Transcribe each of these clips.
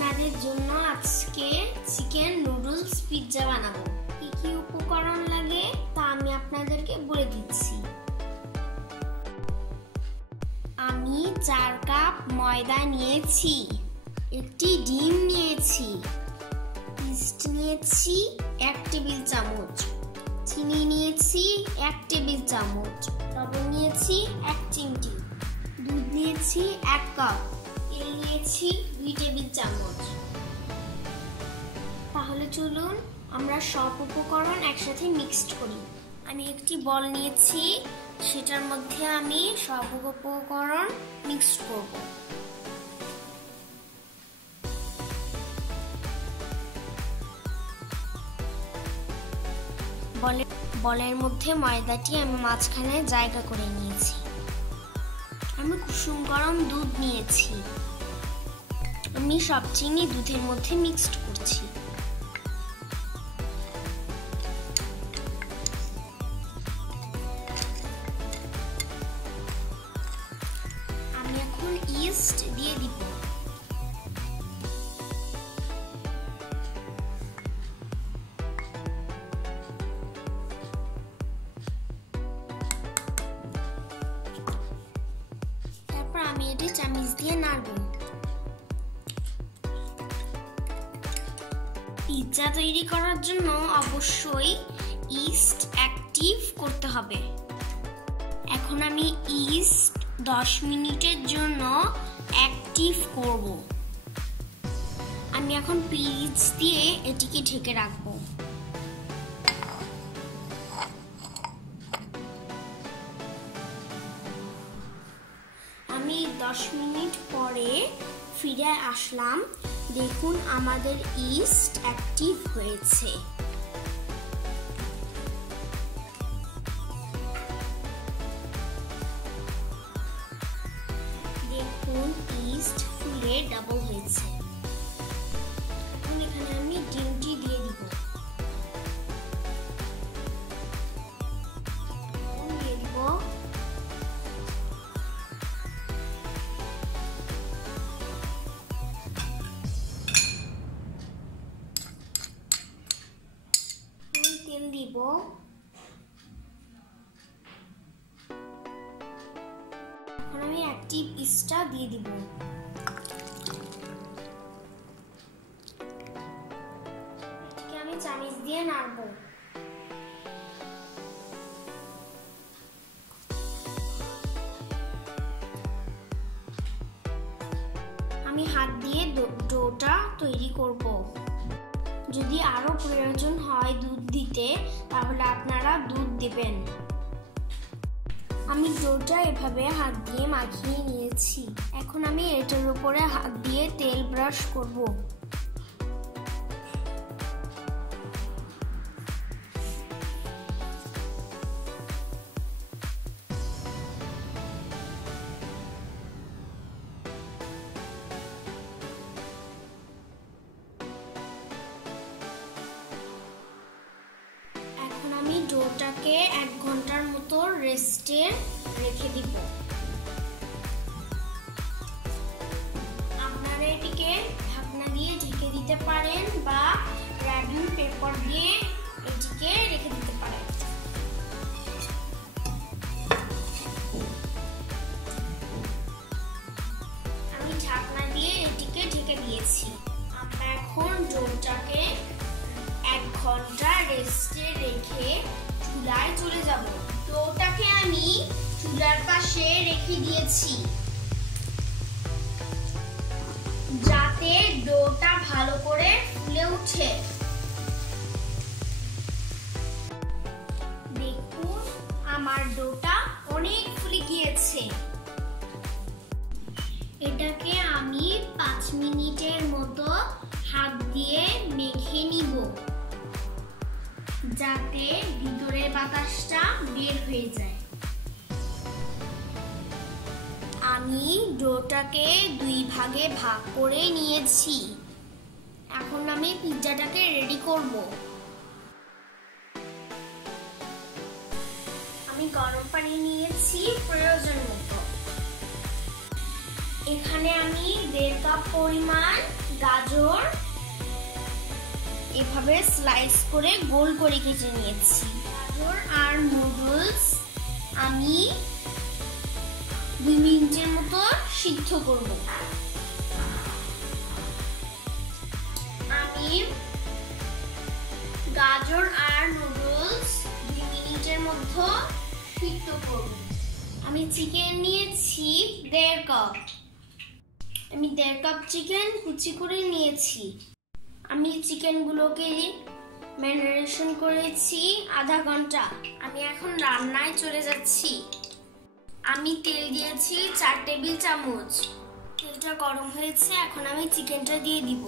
আপনাদের জন্য আজকে চিকেন নুডলস পিৎজা বানাবো। কি কি উপকরণ লাগে তা আমি আপনাদেরকে বলে দিচ্ছি। আমি চার কাপ ময়দা নিয়েছি, একটি ডিম নিয়েছি, ইস্ট নিয়েছি এক টেবিল চামচ, চিনি নিয়েছি এক টেবিল চামচ, লবণ নিয়েছি এক চিমটি, দুধ নিয়েছি এক কাপ, তেল নিয়েছি দুই টেবিল চামচ। তাহলে চলুন আমরা সব উপকরণ একসাথে মিক্সড করি। আমি একটি বল নিয়েছি, সেটার মধ্যে আমি সব উপকরণ মিক্সড করব। বলের মধ্যে ময়দাটি আমি মাঝখানে জায়গা করে নিয়েছি। আমি কুসুম গরম দুধ নিয়েছি। আমি সব চিনি দুধের মধ্যে মিক্সড করছি। আমি এখন ইস্ট দিয়ে দিব। তারপর আমি এটি চামিচ দিয়ে নাড়ব। পিৎজা তৈরি করার জন্য অবশ্যই ইস্ট অ্যাক্টিভ করতে হবে। এখন আমি ইস্ট দশ মিনিটের জন্য অ্যাক্টিভ করব। আমি এখন পিচ দিয়ে এটিকে ঢেকে রাখব। আমি দশ মিনিট পরে ফিরে আসলাম। দেখুন আমাদের ইস্ট অ্যাক্টিভ হয়েছে। দেখুন ইস্ট ফুলে ডাবল হয়েছে। দিব। এখন আমি অ্যাক্টিভ ইস্টটা দিয়ে দিব। আমি চামিচ দিয়ে নাড়বো। আমি হাত দিয়ে ডোটা তৈরি করব। যদি আরও প্রয়োজন হয় দুধ দিতে, তাহলে আপনারা দুধ দেবেন। আমি জোরটা এভাবে হাত দিয়ে মাখিয়ে নিয়েছি। এখন আমি এটার উপরে হাত দিয়ে তেল ব্রাশ করব। ডোটাকে এক ঘণ্টার মতো রেস্টে রেখে দিব। আপনারা এটিকে ঢাকনা দিয়ে ঢেকে দিতে পারেন বা র্যাবিং পেপার দিয়ে এটিকে রেখে দিতে পারেন। আমি ঢাকনা দিয়ে এটিকে ঢেকে দিয়েছি। আমরা এখন এক ঘণ্টা রেস্টে রেখে চুলায় চলে যাব। ডোটাকে আমি চুলার পাশে রেখে দিয়েছি। যাতে ডোটা ভালো করে ফুলে উঠে দেখুন, আমার ডোটা অনেক ফুলে গিয়েছে। এটাকে আমি পাঁচ মিনিটের মতো হাত দিয়ে যাতে ভিতরের বাতাসটা বের হয়ে যায়। আমি ডোটাকে দুই ভাগে ভাগ করে নিয়েছি। এখন আমি পিৎজাটাকে রেডি করব। আমি গরম পানি নিয়েছি প্রয়োজন মতো। এখানে আমি দেড় কাপ পরিমাণ গাজর এভাবে স্লাইস করে গোল করে কেটে নিয়েছি। গাজর আর নুডলস আমি দুই মিনিটের মতো সিদ্ধ করব। আমি গাজর আর নুডলস দুই মিনিটের মধ্যে সিদ্ধ করব। আমি চিকেন নিয়েছি দেড় কাপ আমি দেড় কাপ চিকেন কুচি করে নিয়েছি। আমি চিকেনগুলোকে ম্যারিনেশন করেছি আধা ঘণ্টা। আমি এখন রান্নায় চলে যাচ্ছি। আমি তেল দিয়েছি চার টেবিল চামচ। তেলটা গরম হয়েছে, এখন আমি চিকেনটা দিয়ে দিব।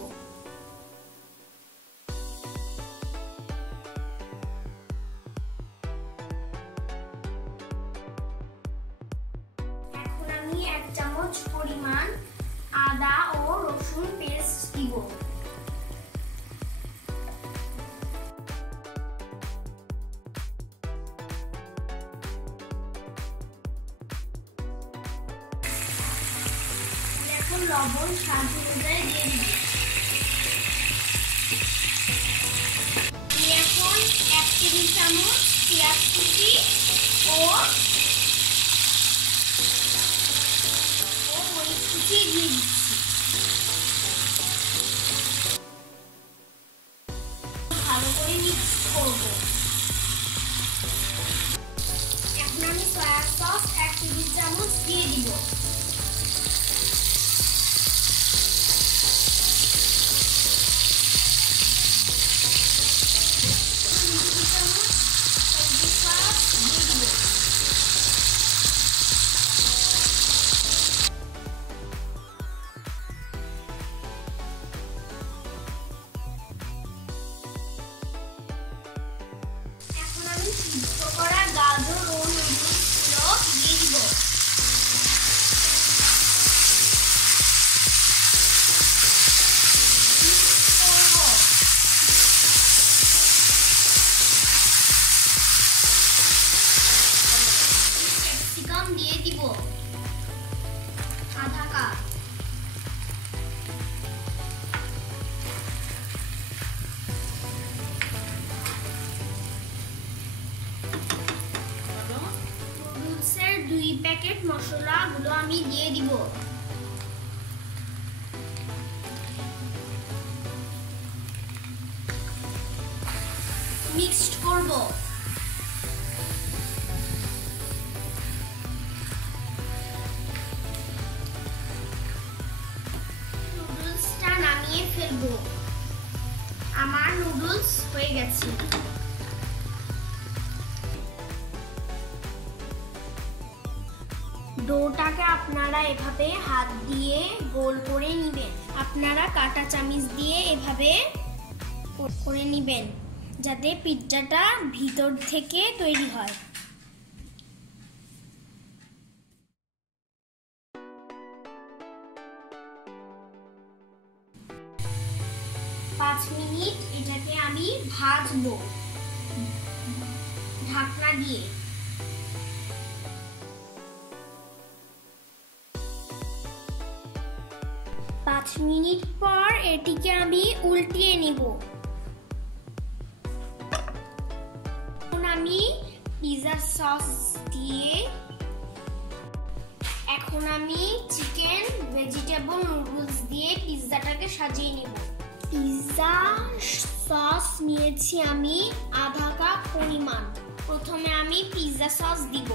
লবণ, স্বাদ অনুযায়ী দিয়ে দিব। এখন এক টেবিল চামচ পেঁয়াজ কুচি ও মরিচ কুচি ভালো করে মিক্স করব। মিক্সড করব নুডলসটা নামিয়ে ফেলব। আমার নুডলস হয়ে গেছে। ডোটাকে আপনারা এভাবে হাত দিয়ে গোল করে নিবেন। আপনারা কাটা চামিচ দিয়ে এভাবে করে নিবেন। যাতে পিৎজাটা ভিতর থেকে তৈরি হয়। পাঁচ মিনিট এটাকে আমি ভাজবো ঢাকনা দিয়ে। পাঁচ মিনিট পর এটিকে আমি উল্টিয়ে নিব। দিয়ে এখন আমি চিকেন ভেজিটেবল নুডলস দিয়ে পিৎজাটাকে সাজিয়ে নিব। পিৎজা সস নিয়েছি আমি আধা কাপ পরিমাণ। প্রথমে আমি পিৎজা সস দিব।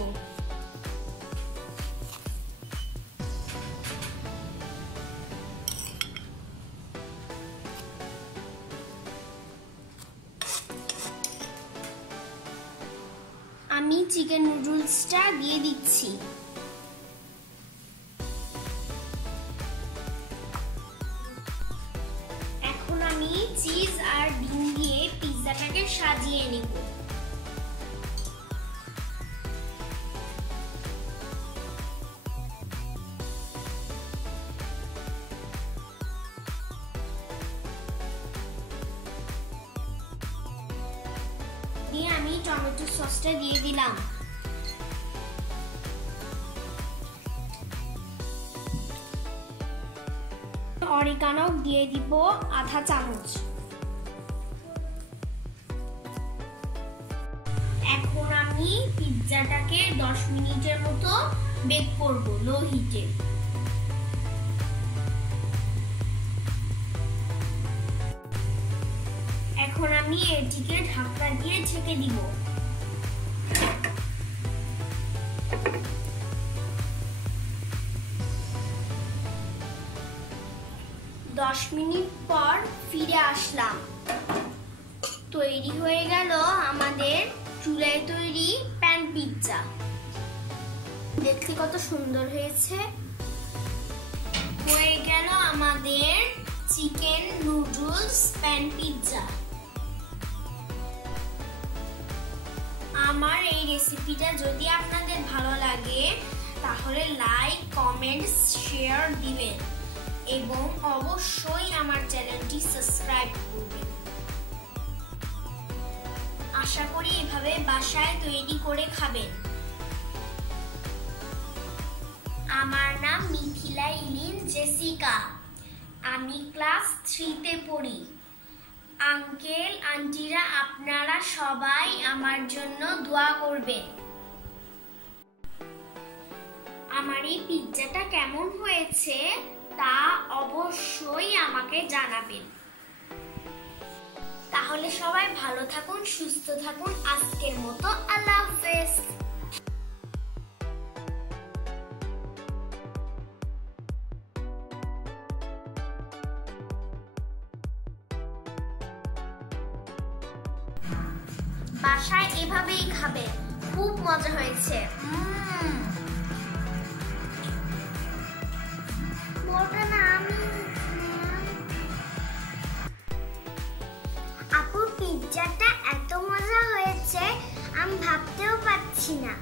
আমি চিকেন নুডলসটা দিয়ে দিচ্ছি। এখন আমি চিজ আর ডিম দিয়ে পিৎজাটাকে সাজিয়ে নিব। দিয়ে আমি টমেটো সসটা দিয়ে দিলাম। অরিগানো দিয়ে দিব আধা চামচ। এখন আমি পিৎজাটাকে দশ মিনিটের মতো বেক করব লো হিটে। আমি এটিকে ঢাকনা দিয়ে ঢেকে দিব। দশ মিনিট পর ফিরে আসলাম। তৈরি হয়ে গেল আমাদের চুলায় তৈরি প্যান পিৎজা। দেখতে কত সুন্দর হয়েছে। হয়ে গেল আমাদের চিকেন নুডলস প্যান পিৎজা। আমার এই রেসিপিটা যদি আপনাদের ভালো লাগে, তাহলে লাইক কমেন্ট শেয়ার দিবেন এবং অবশ্যই আমার চ্যানেলটি সাবস্ক্রাইব করবেন। আশা করি এভাবে বাসায় তৈরি করে খাবেন। আমার নাম মিথিলা ইলিন জেসিকা। আমি ক্লাস থ্রিতে পড়ি। আঙ্কেল, আন্টিরা, আপনারা সবাই আমার জন্য দোয়া করবেন। আমার এই পিৎজাটা কেমন হয়েছে তা অবশ্যই আমাকে জানাবেন। তাহলে সবাই ভালো থাকুন, সুস্থ থাকুন। আজকের মতো আল্লাহ হাফেজ। বাসায় এভাবেই খাবে। খুব মজা হয়েছে। আপুর পিৎজাটা এত মজা হয়েছে, আমি ভাবতেও পারছি না।